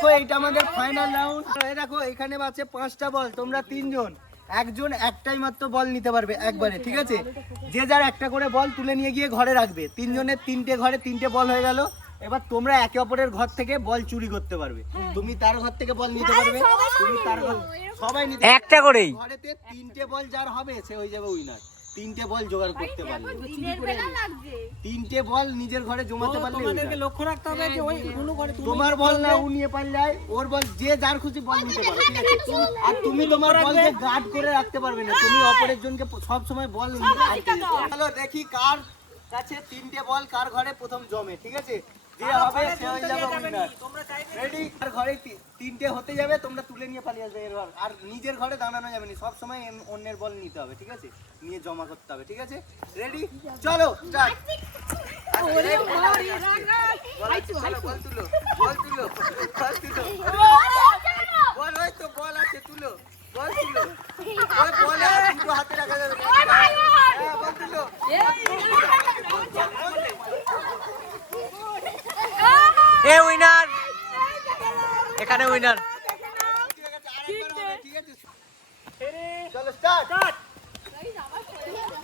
দেখো এইটা আমাদের ফাইনাল রাউন্ড। এই দেখো এখানে আছে 5টা বল, তোমরা 3 জন, একজন একটাই মাত্র বল নিতে পারবে একবারে, ঠিক আছে? যে যার একটা করে বল তুলে নিয়ে গিয়ে ঘরে রাখবে। 3 জনের 3টে ঘরে 3টে বল হয়ে গেল। এবার তোমরা একে অপরের ঘর থেকে বল চুরি করতে পারবে। তুমি তার ঘর থেকে বল নিতে পারবে, তুমি তার ঘর, সবাই নিতে একটা করেই। ঘরেতে 3টে বল যার হবে সে হয়ে যাবে উইনার। 3টে বল জোগাড় করতে পারবে, 3টে বল নিজের ঘরে জমাতে পারলে তোমাদেরকে লক্ষ্য রাখতে হবে যে ওই কোনো ঘরে তোমার বল না ও নিয়ে পারলে ওর বল, যে যার খুশি বল নিতে পারে, ঠিক আছে? আর তুমি তোমার বলকে গার্ড করে রাখতে পারবে না, তুমি অপরের জনকে সব সময় বল আনতে দিতে হবে। চলো দেখি কার কাছে 3টে বল কার ঘরে প্রথম জমে, ঠিক আছে? যে হবে সে হয়ে যাবে উইনার। রেডি? আর ঘরে 3টে হতে যাবে, তোমরা তুলে নিয়ে পালিয়ে আসবে এর ঘর। আর নিজের ঘরে দাঁড়ানো যাবে না, সব সময় অন্যের বল নিতে হবে, ঠিক আছে? নিয়ে জমা করতে হবে, ঠিক আছে? রেডি? চলো স্টার্ট। বল তুলো, বল তুলো, বল তুলো, বল, ওই তো বল আছে, তুলো, বল তুলো, ওই বল দুটো হাতে রাখা যাবে না, হ্যাঁ বল তুলো, এ উইনার, এখানে উইনার। ঠিক আছে? চলো স্টার্ট।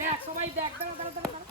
দেখ সবাই দেখ, দাঁড়া দাঁড়া দাঁড়া